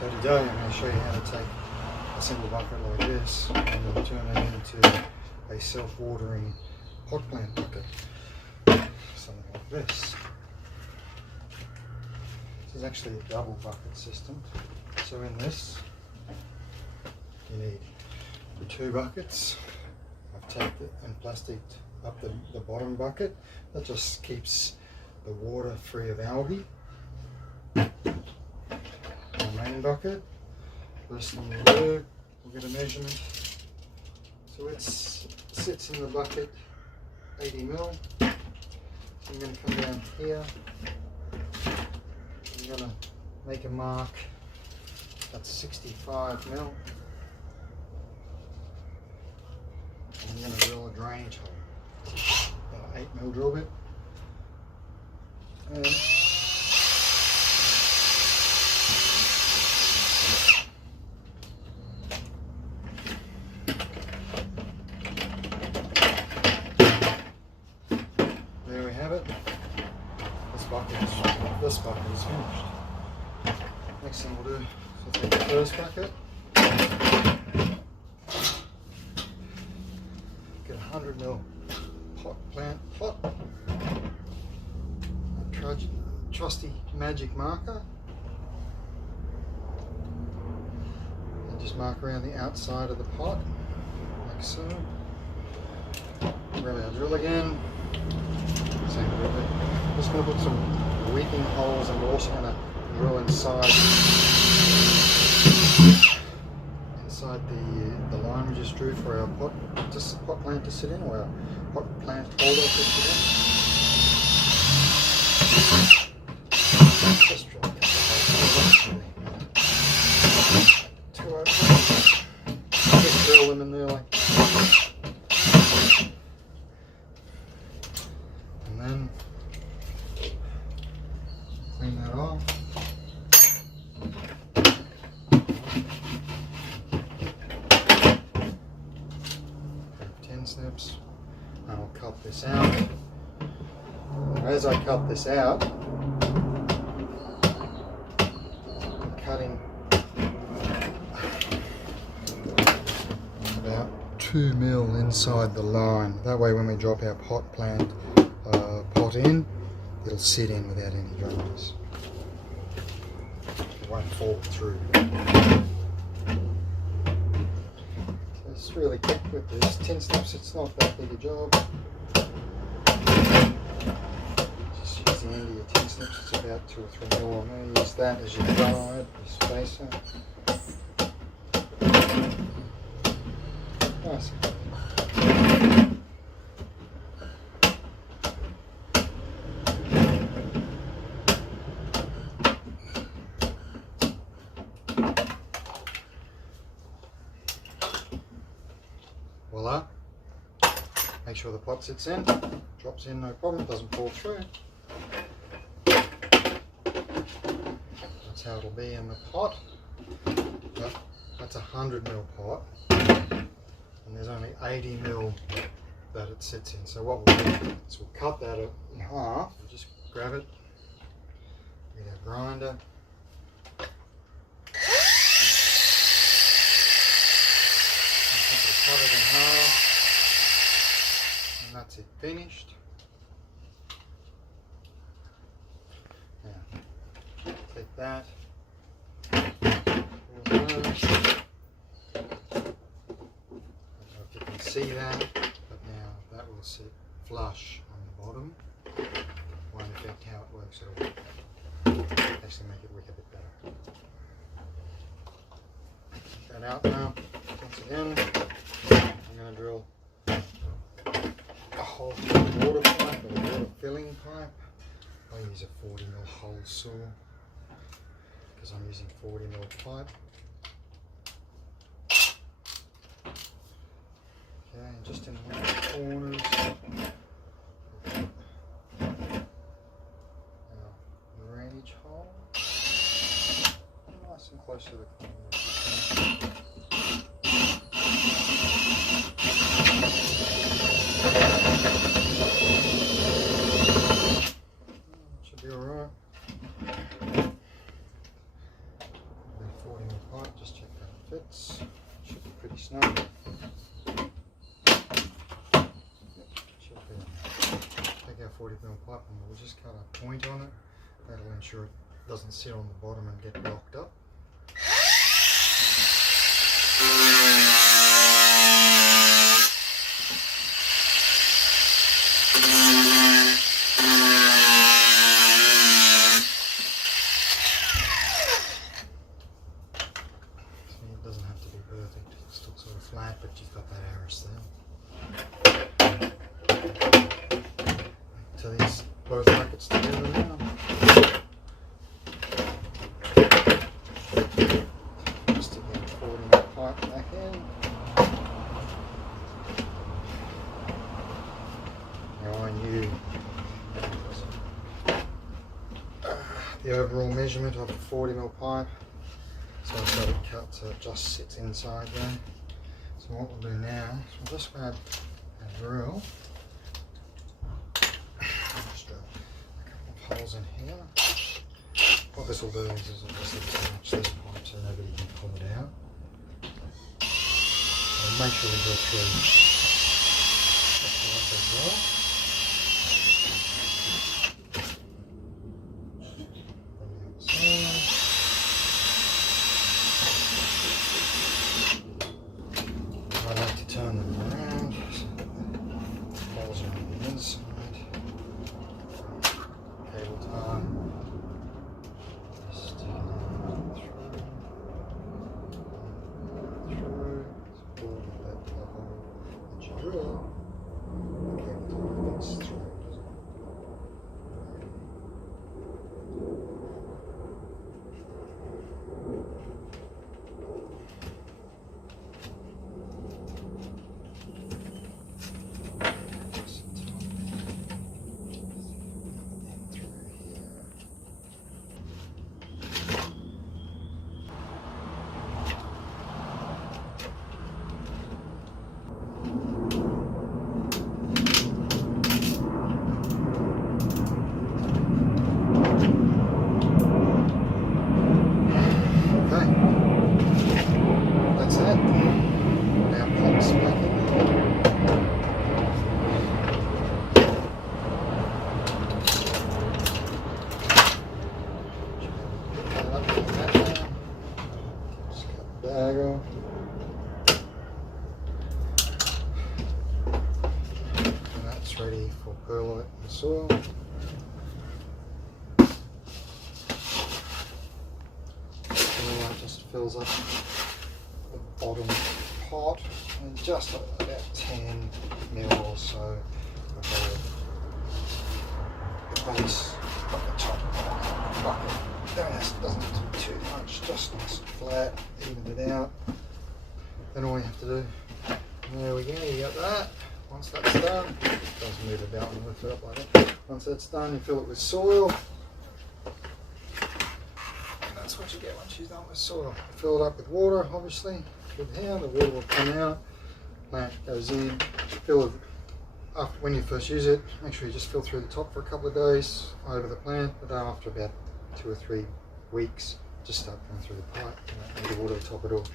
So today I'm going to show you how to take a simple bucket like this and we'll turn it into a self-watering pot plant bucket. Something like this. This is actually a double bucket system. So in this you need the 2 buckets. I've taped it and plasticed up the bottom bucket. That just keeps the water free of algae. Our main bucket, first thing we'll do, we'll get a measurement. So it sits in the bucket 80 mil. So I'm going to come down here. I'm going to make a mark. That's 65 mil. And I'm going to drill a drainage hole. About an 8 mil drill bit. And there we have it. This bucket is finished. Next thing we'll do is we'll take the first bucket, get a 100 ml pot plant pot, a trusty magic marker, and just mark around the outside of the pot, like so. Grab our drill again. Same drill bit. Just going to put some weeping holes, and we're also going to drill inside the line we just drew for our pot plant to sit in, or our pot plant holder to sit in. Just drill a couple of holes. 2 over. Just drill them in there like that. And then clean that off. 10 snips. And I'll cut this out. As I cut this out, I'm cutting about 2 mil inside the line. That way when we drop our pot plant pot in, it'll sit in without any dramas. It won't fall through. So it's really quick with this 10 snips. It's not that big a job. Just use the end of your 10 snips. It's about 2 or 3 mil. I'm going to use that as your guide, your spacer. Nice. Voila. Make sure the pot sits in, drops in no problem, doesn't fall through. That's how it'll be in the pot. But that's a 100 ml pot, and there's only 80 ml that it sits in. So what we'll do is we'll cut that in half. We'll just grab it, get our grinder. Cut it in half, and that's it, finished. Now, take that. I don't know if you can see that, but now that will sit flush on the bottom. Won't affect how it works at all. Actually make it work a bit better. Take that out now, once again. I'm going to drill a hole through the water pipe, or the water filling pipe. I use a 40 ml hole saw because I'm using 40 ml pipe. Okay, and just in one of the corners, our drainage hole, nice and close to the corner. Should be alright. pipe, just check that it fits. Should be pretty snug. Should be. Take our 40mm pipe and we'll just cut a point on it. That'll ensure it doesn't sit on the bottom and get blocked up. It doesn't have to be perfect, it's still sort of flat, but you've got that arrow still. To these both buckets together now. Just to get 40mm pipe back in. Now I knew the overall measurement of the 40mm pipe. So I've got it cut so it just sits inside there. So what we'll do now is we'll just grab a drill, just drill a couple of holes in here. What this will do is it'll just attach this pipe so nobody can pull it out. So make sure we go through this pipe as well. Turn them around so that the holes are on the inside. Cable tie. Just stick it in through. Pull that hole that you drill. The cable tie fits through. Bag off. And that's ready for perlite and soil. Perlite just fills up the bottom pot and just about 10mm or so above the base of the top bucket. Doesn't have to be too much, just nice and flat, even it out. Then all you have to do, there we go, you got that. Once that's done, doesn't move about and lift it up like that. Once that's done, you fill it with soil. And that's what you get once you're done with soil. Fill it up with water, obviously. With here, the water will come out, plant goes in, fill it up when you first use it. Make sure you just fill through the top for a couple of days over the plant, but then after about 2 or 3 weeks, just start going through the pipe and the water to top it all.